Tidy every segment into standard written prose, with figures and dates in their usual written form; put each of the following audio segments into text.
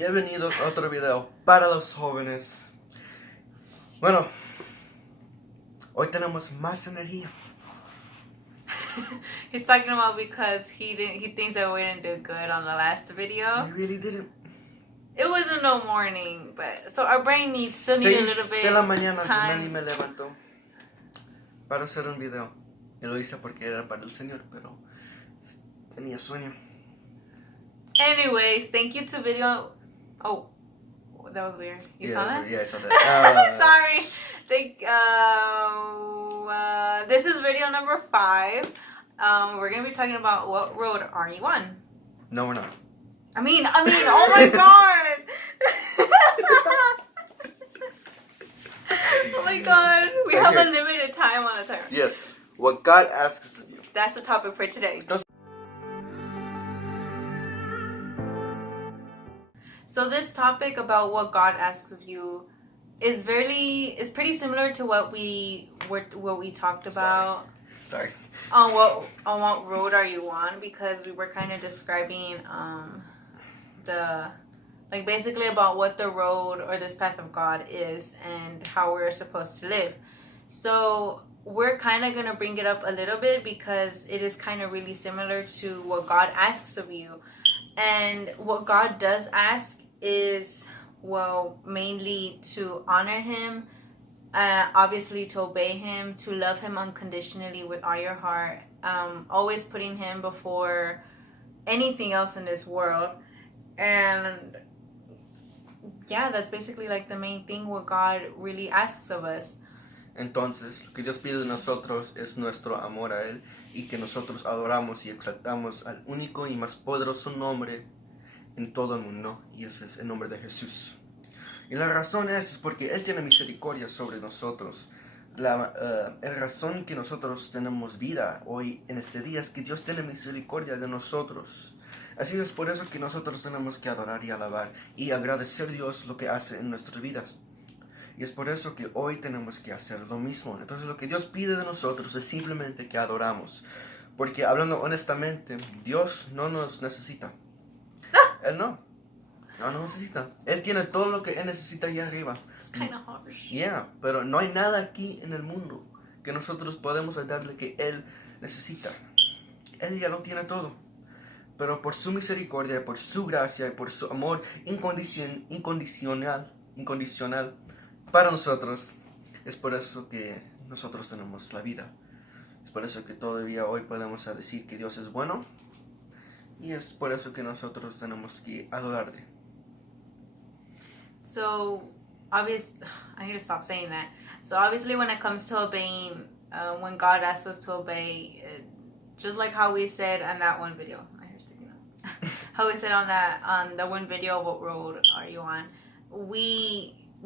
Bienvenidos a otro video para los jóvenes. Bueno, hoy tenemos más energía. He's talking about because he thinks that we didn't do good on the last video. We really didn't. It wasn't no morning, but so our brain still need a little bit 6 de la mañana time. Janely me levantó para hacer un video. Y lo hice porque era para el Señor, pero tenía sueño. Anyways, thank you to video. Oh, that was weird. You saw that? Yeah, I saw that. Sorry. This is video number 5. We're gonna be talking about what road are you on? No, we're not. I mean, oh my god! Oh my god, we have a limited time on the timer. Yes, what God asks of you. That's the topic for today. So this topic about what God asks of you is pretty similar to what we talked about. Sorry. On what road are you on? Because we were kind of describing basically about what the road or this path of God is and how we're supposed to live. So we're kind of going to bring it up a little bit because it is kind of really similar to what God asks of you. And what God does ask is, well, mainly to honor Him, obviously to obey Him, to love Him unconditionally with all your heart, always putting Him before anything else in this world. And yeah, that's basically like the main thing what God really asks of us. Entonces, lo que Dios pide de nosotros es nuestro amor a Él y que nosotros adoramos y exaltamos al único y más poderoso nombre en todo el mundo, y ese es el nombre de Jesús. Y la razón es porque Él tiene misericordia sobre nosotros. La razón que nosotros tenemos vida hoy en este día es que Dios tiene misericordia de nosotros. Así es por eso que nosotros tenemos que adorar y alabar y agradecer a Dios lo que hace en nuestras vidas. Y es por eso que hoy tenemos que hacer lo mismo. Entonces lo que Dios pide de nosotros es simplemente que adoramos. Porque hablando honestamente, Dios no nos necesita. Él no nos necesita. Él tiene todo lo que Él necesita ahí arriba. It's kind of harsh. Yeah, pero no hay nada aquí en el mundo que nosotros podemos darle que Él necesita. Él ya lo tiene todo. Pero por su misericordia, por su gracia y por su amor incondicional para nosotros, es por eso que nosotros tenemos la vida. Es por eso que todavía hoy podemos decir que Dios es bueno. Y es por eso que nosotros tenemos que adorarle. So, I need to stop saying that. So obviously when it comes to obeying, when God asks us to obey, just like how we said on that one video, how we said on the one video, what road are you on?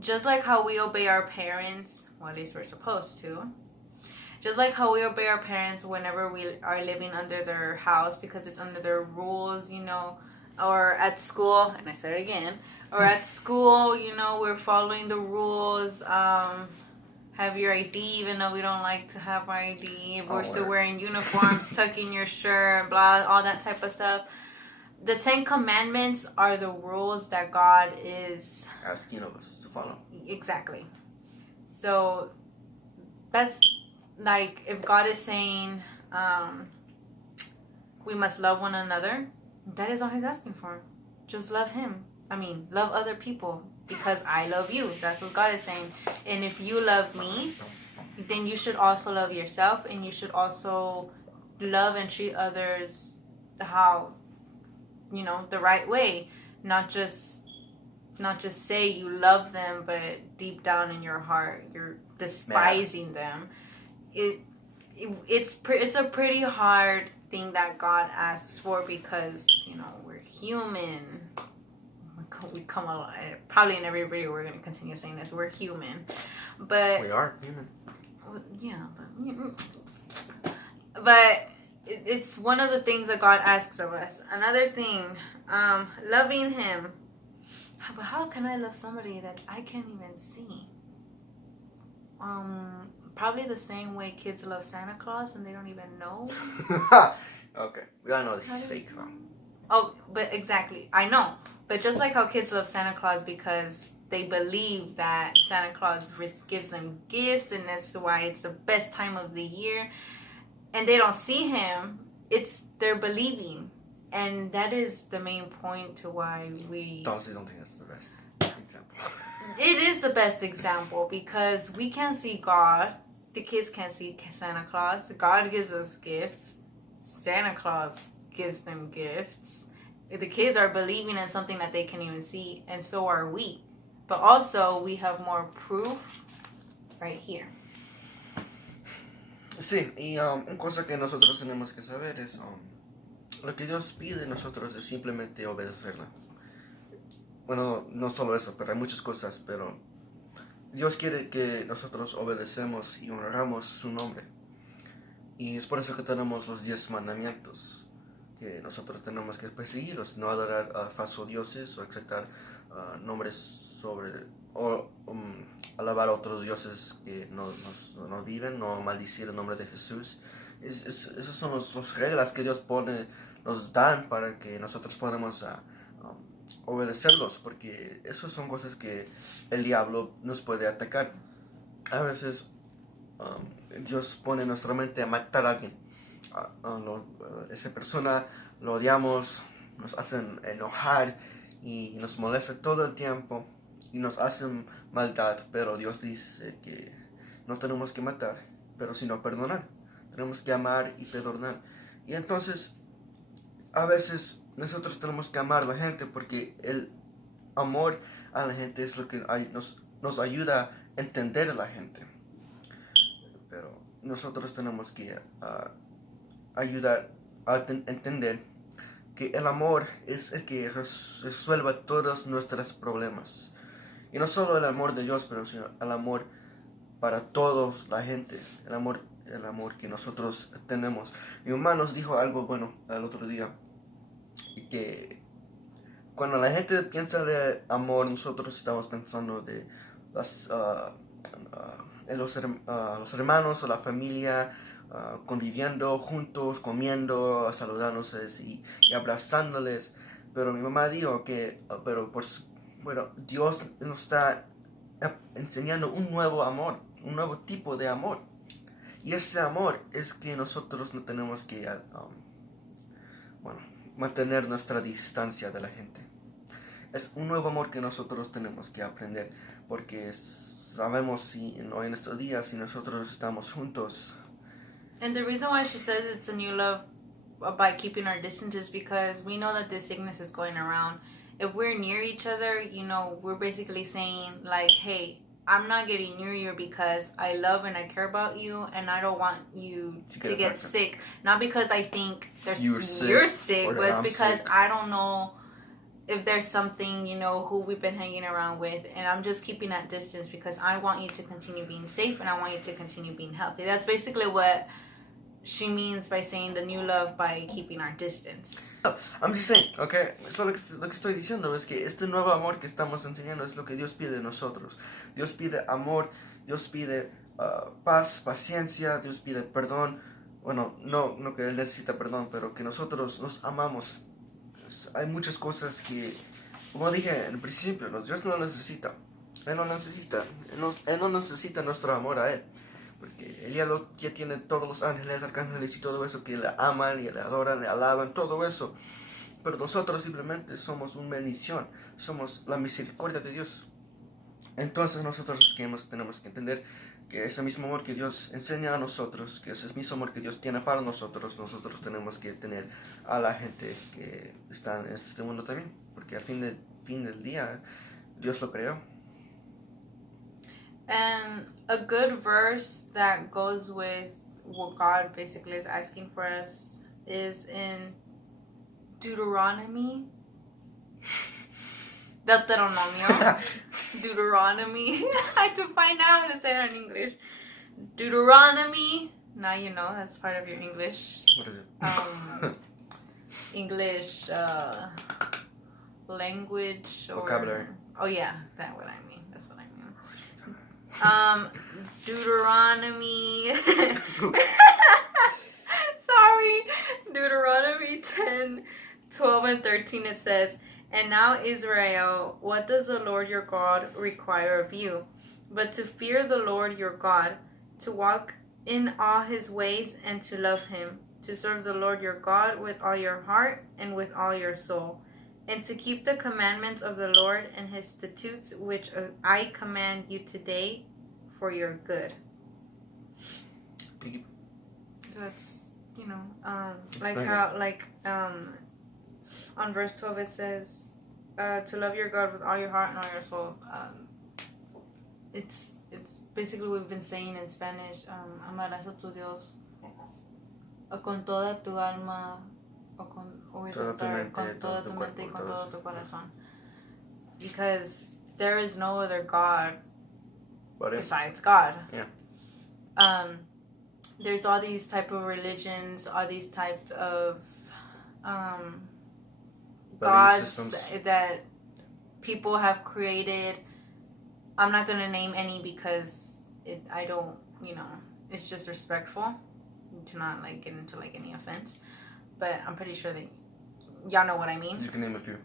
Just like how we obey our parents, well, at least we're supposed to. Just like how we obey our parents whenever we are living under their house because it's under their rules, or at school, and I said it again, or at school, we're following the rules, have your ID even though we don't like to have our ID, if we're still wearing uniforms, tucking your shirt, blah, all that type of stuff. The 10 Commandments are the rules that God is asking of us to follow. Exactly. So that's like if God is saying we must love one another, that is all He's asking for. Just love Him. Love other people because I love you. That's what God is saying. And if you love me, then you should also love yourself, and you should also love and treat others how, the right way. Not just say you love them, but deep down in your heart you're despising them. It's a pretty hard thing that God asks for because we're human. We come along, probably in every video we're going to continue saying this, we're human, but we are human. Yeah, but it's one of the things that God asks of us. Another thing, loving Him. But how can I love somebody that I can't even see? Probably the same way kids love Santa Claus and they don't even know. Okay, we all know that he's fake though. Oh, but exactly. I know. But just like how kids love Santa Claus because they believe that Santa Claus gives them gifts and that's why it's the best time of the year. And they don't see him. They're believing. And that is the main point to why we... Honestly, don't think that's the best example. It is the best example because we can't see God. The kids can't see Santa Claus. God gives us gifts. Santa Claus gives them gifts. The kids are believing in something that they can't even see, and so are we. But also, we have more proof right here. Sí, y una cosa que nosotros tenemos que saber es lo que Dios pide de nosotros es simplemente obedecerla. Bueno, no solo eso, pero hay muchas cosas, pero Dios quiere que nosotros obedecemos y honramos su nombre. Y es por eso que tenemos los 10 mandamientos, que nosotros tenemos que perseguirlos, no adorar a falsos dioses o aceptar nombres sobre, o alabar a otros dioses que no viven, no maldecir el nombre de Jesús. Esas son las reglas que Dios nos dan para que nosotros podamos obedecerlos, porque esas son cosas que el diablo nos puede atacar. A veces Dios pone en nuestra mente a matar a alguien. Esa persona lo odiamos, nos hacen enojar y nos molesta todo el tiempo y nos hacen maldad, pero Dios dice que no tenemos que matar, pero sino perdonar. Tenemos que amar y perdonar. Y entonces a veces nosotros tenemos que amar a la gente porque el amor a la gente es lo que nos ayuda a entender a la gente. Pero nosotros tenemos que ayudar a entender que el amor es el que resuelve todos nuestros problemas. Y no solo el amor de Dios, pero sino el amor para todos la gente. El amor que nosotros tenemos. Mi mamá nos dijo algo bueno el otro día, que cuando la gente piensa de amor, nosotros estamos pensando de los hermanos o la familia conviviendo juntos, comiendo, saludándose y abrazándoles. Pero mi mamá dijo que Dios nos está enseñando un nuevo amor, un nuevo tipo de amor. Y ese amor es que nosotros no tenemos que mantener nuestra distancia de la gente. Es un nuevo amor que nosotros tenemos que aprender, porque sabemos hoy en estos días si nosotros estamos juntos. And the reason why she says it's a new love by keeping our distance is because we know that this sickness is going around. If we're near each other, we're basically saying like, hey, I'm not getting near you because I love and I care about you and I don't want you to get sick. Not because I think you're sick, but it's because I don't know if there's something, who we've been hanging around with, and I'm just keeping that distance because I want you to continue being safe and I want you to continue being healthy. That's basically what she means by saying the new love by keeping our distance. I'm just saying, okay? Eso lo que estoy diciendo es que este nuevo amor que estamos enseñando es lo que Dios pide de nosotros. Dios pide amor, Dios pide paz, paciencia, Dios pide perdón. Bueno, no que Él necesita perdón, pero que nosotros nos amamos. Hay muchas cosas que, como dije en el principio, Dios no necesita. Él no necesita nuestro amor a Él. Porque Él ya tiene todos los ángeles, arcángeles y todo eso que le aman y le adoran, le alaban, todo eso. Pero nosotros simplemente somos una bendición, somos la misericordia de Dios. Entonces nosotros tenemos que entender que ese mismo amor que Dios enseña a nosotros, que ese mismo amor que Dios tiene para nosotros tenemos que tener a la gente que está en este mundo también. Porque al fin del día, Dios lo creó. And a good verse that goes with what God basically is asking for us is in Deuteronomy. Deuteronomio. Deuteronomy. I had to find out how to say it in English. Deuteronomy. Now you know, that's part of your English. What is it? English language or vocabulary. Oh yeah, that's what I mean. Deuteronomy. Sorry. Deuteronomy 12 and 13 it says, "And now, Israel, what does the Lord your God require of you? But to fear the Lord your God, to walk in all his ways and to love him, to serve the Lord your God with all your heart and with all your soul, and to keep the commandments of the Lord and his statutes which I command you today for your good." So it's, like how, on verse 12 it says, to love your God with all your heart and all your soul. It's basically what we've been saying in Spanish. Amarás a tu Dios con toda tu alma, con toda tu mente y con todo tu corazón. Because there is no other God besides God. Yeah. There's all these type of religions, all these type of gods that people have created. I'm not gonna name any because I don't, it's just respectful to not get into any offense. But I'm pretty sure that y'all know what I mean. You can name a few.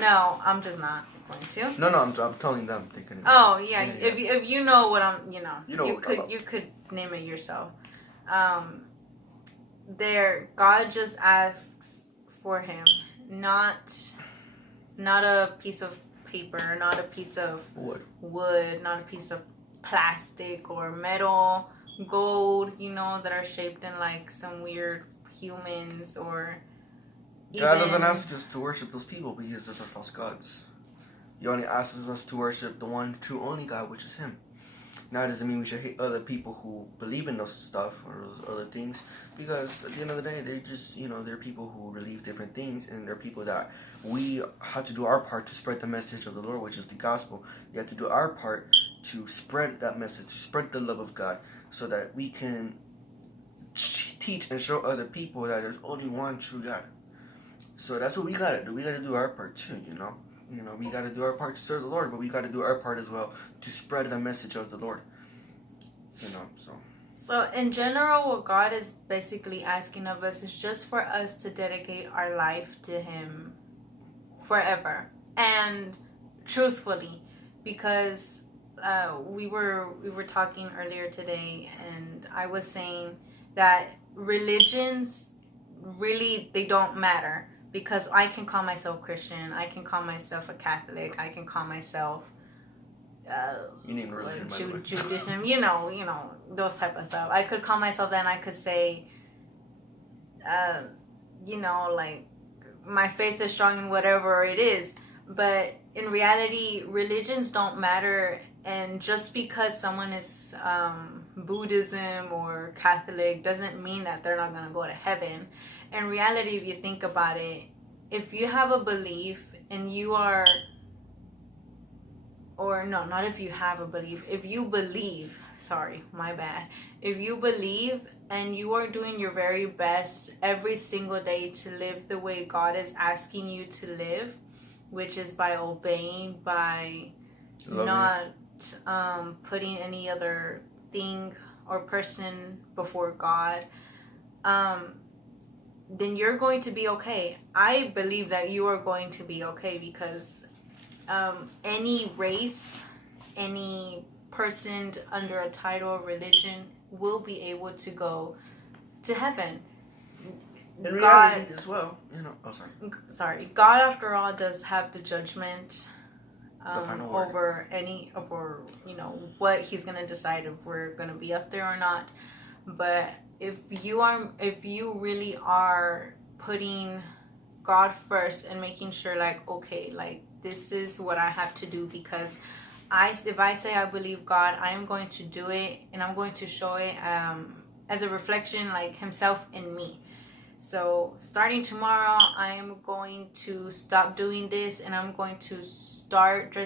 No, I'm just not going to. No, I'm telling them. They can. Oh yeah, if you know what I'm, you could name it yourself. God just asks for him, not a piece of paper, not a piece of wood, not a piece of plastic or metal, gold, that are shaped in some weird humans or. God doesn't ask us to worship those people because those are false gods. He only asks us to worship the one true only God, which is him. Now, it doesn't mean we should hate other people who believe in those stuff or those other things, because at the end of the day, they're just, they're people who believe different things, and they're people that we have to do our part to spread the message of the Lord, which is the gospel. We have to do our part to spread that message, to spread the love of God, so that we can teach and show other people that there's only one true God. So that's what we gotta do. We gotta do our part too, we gotta do our part to serve the Lord, but we gotta do our part as well to spread the message of the Lord. So in general, what God is basically asking of us is just for us to dedicate our life to him forever and truthfully, because we were talking earlier today, and I was saying that religions really, they don't matter. Because I can call myself Christian, I can call myself a Catholic, I can call myself you need religion, by the way. Judaism, those type of stuff. I could call myself that, and I could say, my faith is strong in whatever it is. But in reality, religions don't matter, and just because someone is Buddhism or Catholic doesn't mean that they're not going to go to heaven. In reality, if you think about it, if you have a belief and you are, or no, not if you have a belief, if you believe, sorry, my bad, if you believe and you are doing your very best every single day to live the way God is asking you to live, which is by obeying, by not putting any other thing or person before God, then you're going to be okay. I believe that you are going to be okay, because any race, any person under a title or religion will be able to go to heaven. In reality as well, Sorry, God after all does have the judgment over what he's gonna decide if we're gonna be up there or not. But if you really are putting God first and making sure this is what I have to do, because if I say I believe God, I am going to do it, and I'm going to show it as a reflection himself in me. So starting tomorrow, I am going to stop doing this, and I'm going to start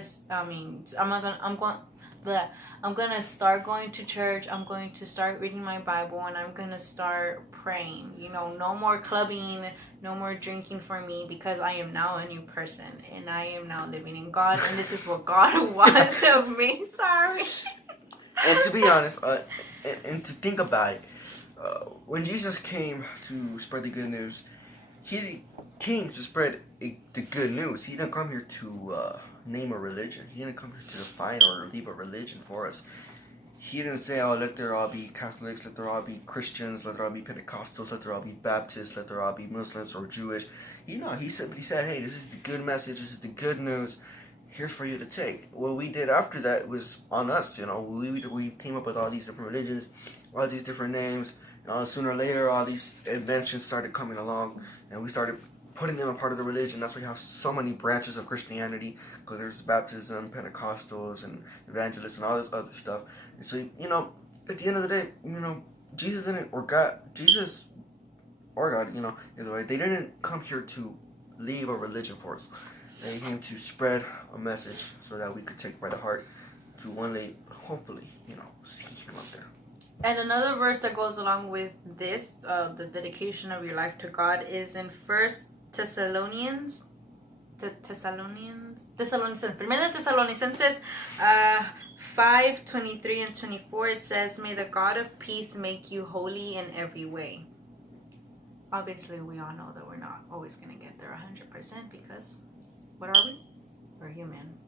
I'm gonna start going to church. I'm going to start reading my Bible, and I'm gonna start praying. No more clubbing, no more drinking for me, because I am now a new person, and I am now living in God, and this is what God wants of me. Sorry. And to be honest, and to think about it, when Jesus came to spread the good news, he came to spread the good news. He didn't come here to name a religion. He didn't come here to define or leave a religion for us. He didn't say, oh, let there all be Catholics, let there all be Christians, let there all be Pentecostals, let there all be Baptists, let there all be Muslims or Jewish. He said, hey, this is the good message, this is the good news. Here's for you to take. What we did after that was on us, We came up with all these different religions, all these different names. Sooner or later, all these inventions started coming along, and we started putting them a part of the religion. That's why you have so many branches of Christianity, because there's baptism, Pentecostals, and evangelists, and all this other stuff. And so, at the end of the day, Jesus didn't, or God, either way, they didn't come here to leave a religion for us. They came to spread a message so that we could take by the heart to one day, hopefully, see him out there. And another verse that goes along with this, the dedication of your life to God, is in 1 Thessalonians, 1 Thessalonicenses 5:23 and 24. It says, "May the God of peace make you holy in every way." Obviously, we all know that we're not always going to get there 100% because, what are we? We're human.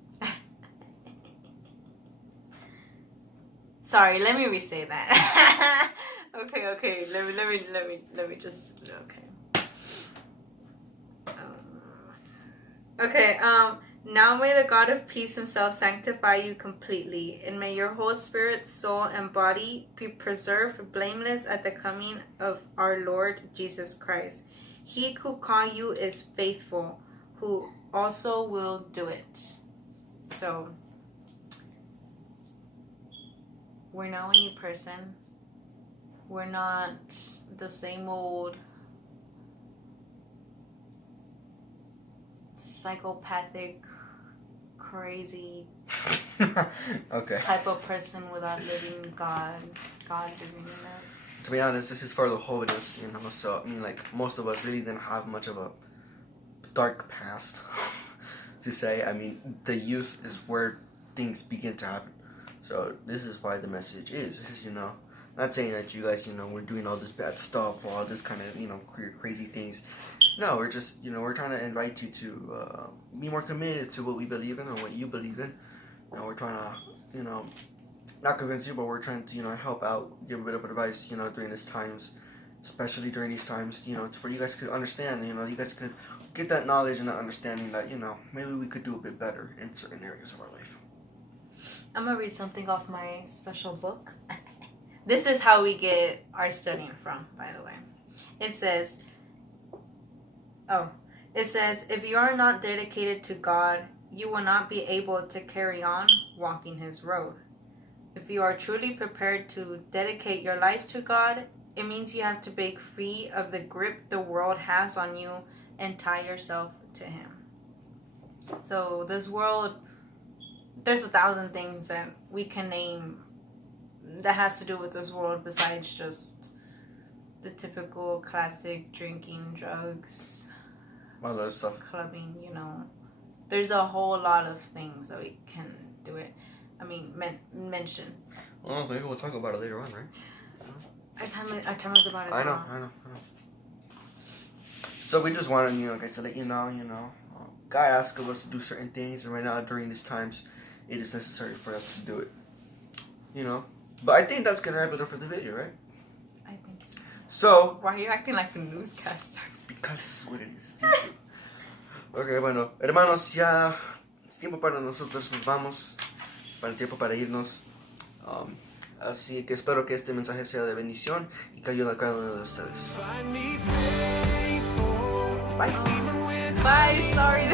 Sorry, let me re-say that. Okay. Let me just. Okay. Now may the God of peace himself sanctify you completely, and may your whole spirit, soul, and body be preserved blameless at the coming of our Lord Jesus Christ. He who called you is faithful, who also will do it. So, we're not a new person. We're not the same old psychopathic, crazy type of person without living God living in us. To be honest, this is for the holiness, so most of us really didn't have much of a dark past to say. The youth is where things begin to happen. So this is why the message is not saying that you guys, we're doing all this bad stuff or all this kind of, crazy things. No, we're just, we're trying to invite you to be more committed to what we believe in and what you believe in. We're trying to, not convince you, but we're trying to, help out, give a bit of advice, during these times, especially during these times, for you guys to understand, you guys could get that knowledge and that understanding that, maybe we could do a bit better in certain areas of our life. I'm going to read something off my special book. This is how we get our studying from, by the way. It says, if you are not dedicated to God, you will not be able to carry on walking his road. If you are truly prepared to dedicate your life to God, it means you have to break free of the grip the world has on you and tie yourself to him. So this world, there's 1,000 things that we can name that has to do with this world besides just the typical classic drinking, drugs, all that stuff, clubbing, There's a whole lot of things that we can do it. Mention. Well, maybe we'll talk about it later on, right? Our time is about it. I know. So we just wanted, guys, to let you know, God asked of us to do certain things, and right now, during these times, it is necessary for us to do it. But I think that's gonna wrap it up for the video, right? I think so. So, why are you acting like a newscaster? Because this is what it is. Ok, bueno, hermanos, ya es tiempo para nosotros, nos vamos, para el tiempo para irnos. Así que espero que este mensaje sea de bendición y que ayude a cada uno de ustedes. Bye. Bye, sorry.